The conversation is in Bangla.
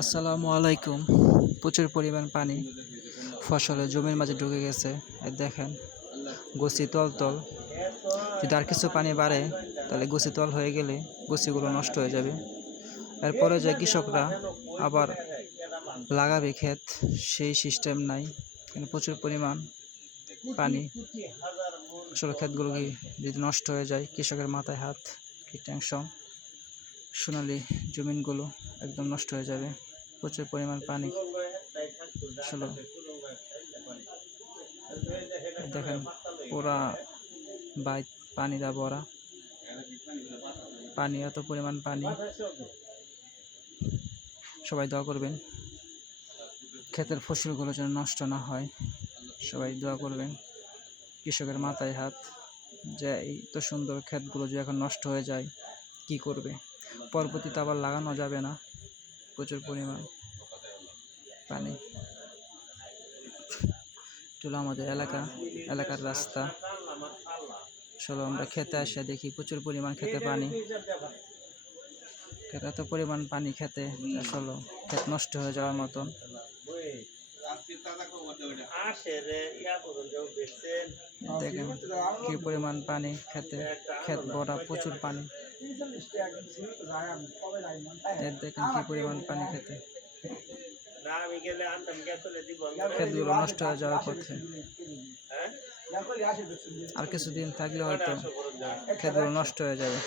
আসসালামু আলাইকুম। প্রচুর পরিমাণ পানি ফসলের জমির মাঝে ঢুকে গেছে। এই দেখেন গোছি তল। যদি আর কিছু পানি বাড়ে তাহলে গোছি তল হয়ে গেলে গোছিগুলো নষ্ট হয়ে যাবে। এরপরে যে কৃষকরা আবার লাগাবে ক্ষেত, সেই সিস্টেম নাই। কিন্তু প্রচুর পরিমাণ পানি, আসলে ক্ষেতগুলো যদি নষ্ট হয়ে যায় কৃষকের মাথায় হাত। কি টেনশন! সোনালি জমিনগুলো একদম নষ্ট হয়ে যাবে। প্রচুর পরিমাণ পানি। আসলে দেখেন পুরা বাইক পানি দা ভরা, পানি এত পরিমাণ পানি। সবাই দোয়া করবেন ক্ষেতের ফসলগুলো যেন নষ্ট না হয়। সবাই দোয়া করবেন। কৃষকের মাথায় হাত, যে এই তো সুন্দর ক্ষেতগুলো যে এখন নষ্ট হয়ে যায়, কি করবে? পরবর্তীতে আবার লাগানো যাবে না, প্রচুর পরিমাণ পানি। চলো আমাদের এলাকার রাস্তা, চলো আমরা খেতে আসে দেখি প্রচুর পরিমাণ খেতে পানি। এত পরিমাণ পানি খেতে, আসলে ক্ষেত নষ্ট হয়ে যাওয়ার মতন। দেখেন কি পরিমাণ পানি খেতে, ক্ষেত ভরা প্রচুর পানি। দেখেন কি পরিমাণ পানি খেতে, ক্ষেতগুলো নষ্ট হয়ে যাওয়ার পথে। আর কিছুদিন থাকলে হয়তো ক্ষেতগুলো নষ্ট হয়ে যাবে।